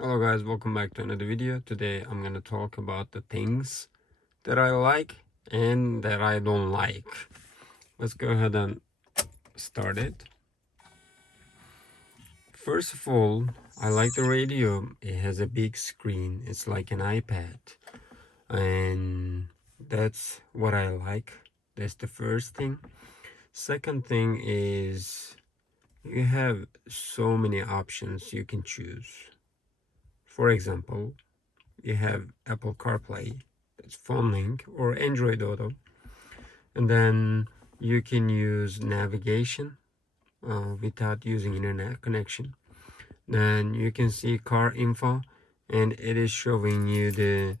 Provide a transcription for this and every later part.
Hello guys, welcome back to another video. Today I'm gonna talk about the things that I like and that I don't like. Let's go ahead and start it. First of all, I like the radio. It has a big screen. It's like an iPad. And that's what I like. That's the first thing. Second thing is you have so many options you can choose. For example, you have Apple CarPlay, that's phone link, or Android Auto, and then you can use navigation without using internet connection. Then you can see car info, and it is showing you the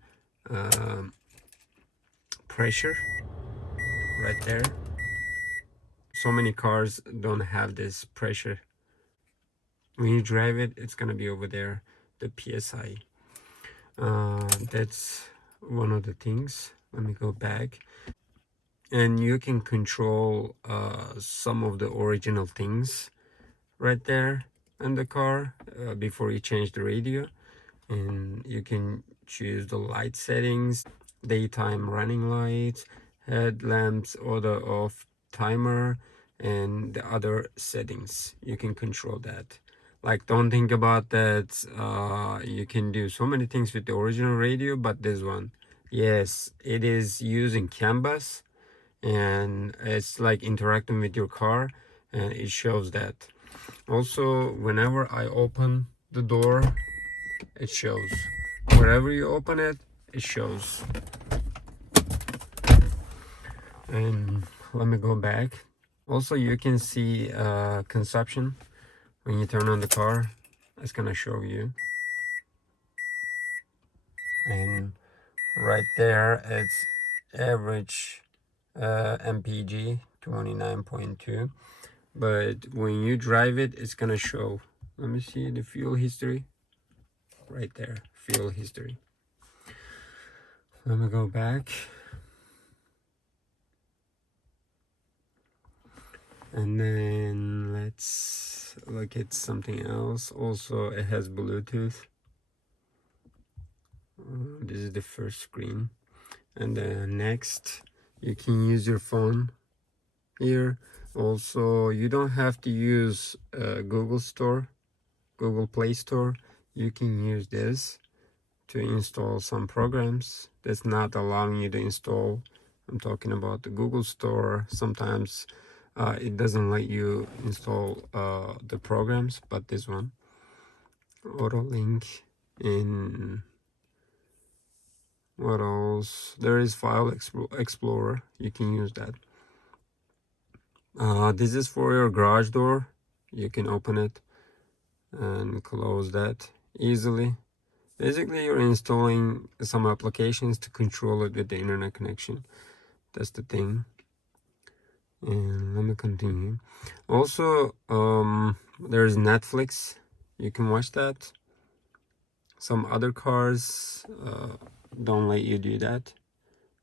pressure right there. So many cars don't have this pressure. When you drive it, it's gonna be over there, the PSI. That's one of the things. Let me go back. And you can control some of the original things right there in the car before you change the radio. And you can choose the light settings, daytime running lights, headlamps, auto off, timer, and the other settings. You can control that. Like, don't think about that. You can do so many things with the original radio, but this one, yes, it is using CAN bus, and it's like interacting with your car, and it shows that. Also, whenever I open the door, it shows. Wherever you open it, it shows. And let me go back. Also, you can see consumption when you turn on the car. It's gonna show you. And right there, it's average mpg 29.2. But when you drive it, it's gonna show. Let me see the fuel history right there. Fuel history. Let me go back, and then let's look at something else. Also, it has Bluetooth. This is the first screen, and then next you can use your phone here. Also, you don't have to use Google Play Store. You can use this to install some programs that's not allowing you to install. I'm talking about the Google Store. Sometimes it doesn't let you install the programs, but this one, Auto Link. In what else? There is File Explorer. You can use that. This is for your garage door. You can open it and close that easily. Basically, you're installing some applications to control it with the internet connection. That's the thing. And let me continue. Also, there's Netflix. You can watch that. Some other cars don't let you do that.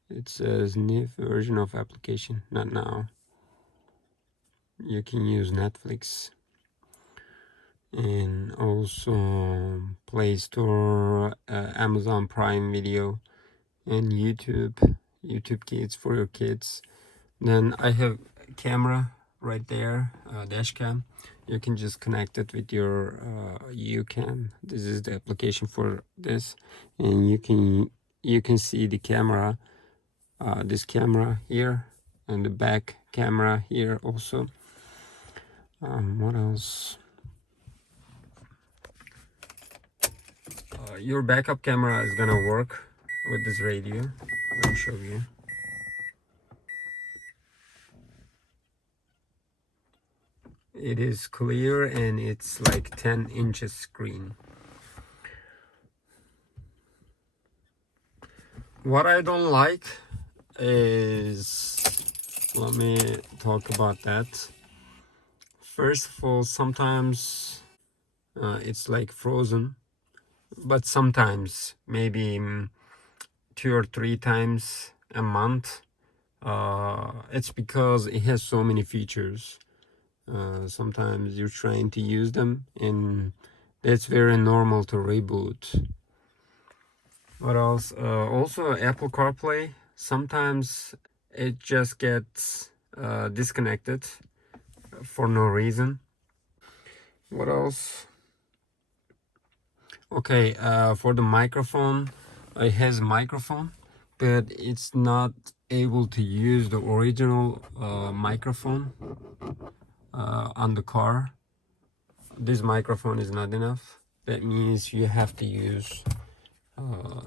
It says new version of application, not now. You can use Netflix. And also Play Store, Amazon Prime Video, and YouTube Kids for your kids. Then I have camera right there, dash cam. You can just connect it with your UCam. This is the application for this, and you can see the camera, this camera here, and the back camera here also. What else? Your backup camera is gonna work with this radio. Let me show you. It is clear, and it's like 10 inches screen. What I don't like is, let me talk about that. First of all, sometimes it's like frozen, but sometimes maybe 2 or 3 times a month. It's because it has so many features. Sometimes you're trying to use them and That's very normal to reboot. What else? Also Apple CarPlay, sometimes it just gets disconnected for no reason. What else? Okay, for the microphone, it has a microphone, but it's not able to use the original microphone on the car. This microphone is not enough. That means you have to use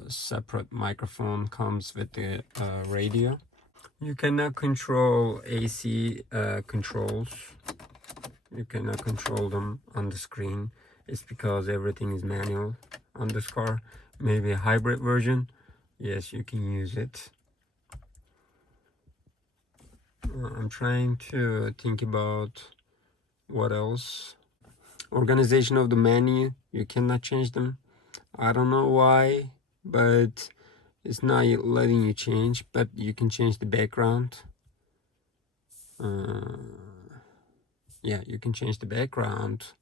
separate microphone, comes with the radio. You cannot control AC controls. You cannot control them on the screen. It's because everything is manual on this car. Maybe a hybrid version, yes, you can use it. I'm trying to think about what else. Organization of the menu, you cannot change them. I don't know why, but it's not letting you change, but you can change the background. Yeah, you can change the background,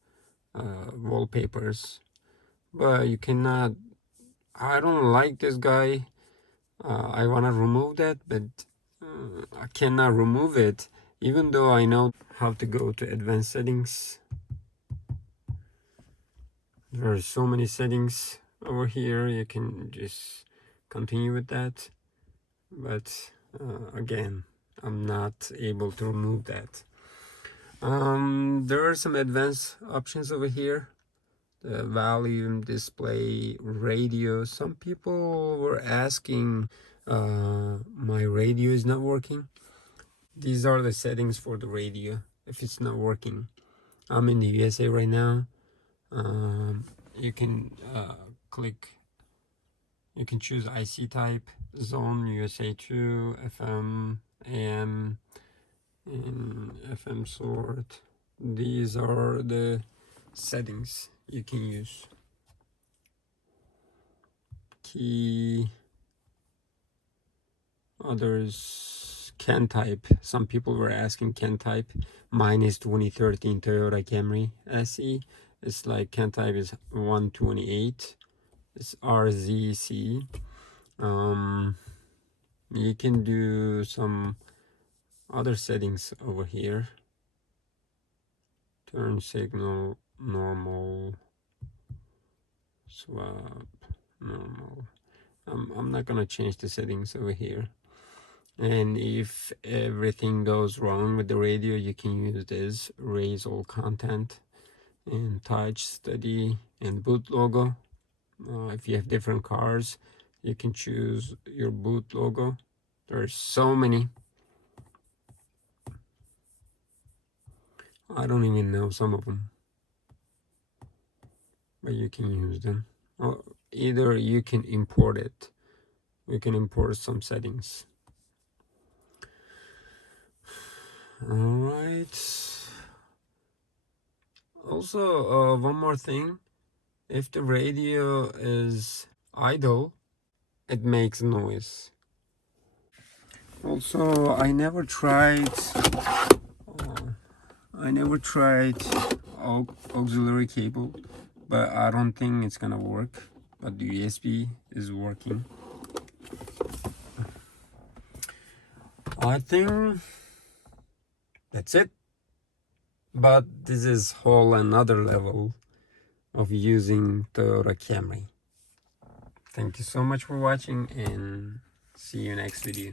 wallpapers, but you cannot. I don't like this guy. I want to remove that, but I cannot remove it, even though I know how to go to advanced settings. There are so many settings over here. You can just continue with that, but again, I'm not able to remove that. There are some advanced options over here. The volume, display, radio. Some people were asking, my radio is not working. These are the settings for the radio if it's not working. I'm in the USA right now. You can click, you can choose IC type, zone, USA 2, FM, AM, and FM sort. These are the settings you can use. Key, others, CAN type. Some people were asking CAN type. Mine is 2013 Toyota Camry SE. It's like CAN type is 128. It's RZC. You can do some other settings over here. Turn signal, normal, swap, normal. I'm not gonna change the settings over here. And if everything goes wrong with the radio, you can use this, raise all content, and touch, study, and boot logo. If you have different cars, you can choose your boot logo. There's so many. I don't even know some of them, but you can use them. Or either you can import it. We can import some settings. All right. Also, one more thing. If the radio is idle, it makes noise. Also, I never tried auxiliary cable, but I don't think it's gonna work. But the USB is working. I think that's it. But this is whole another level of using Toyota Camry. Thank you so much for watching, and see you next video.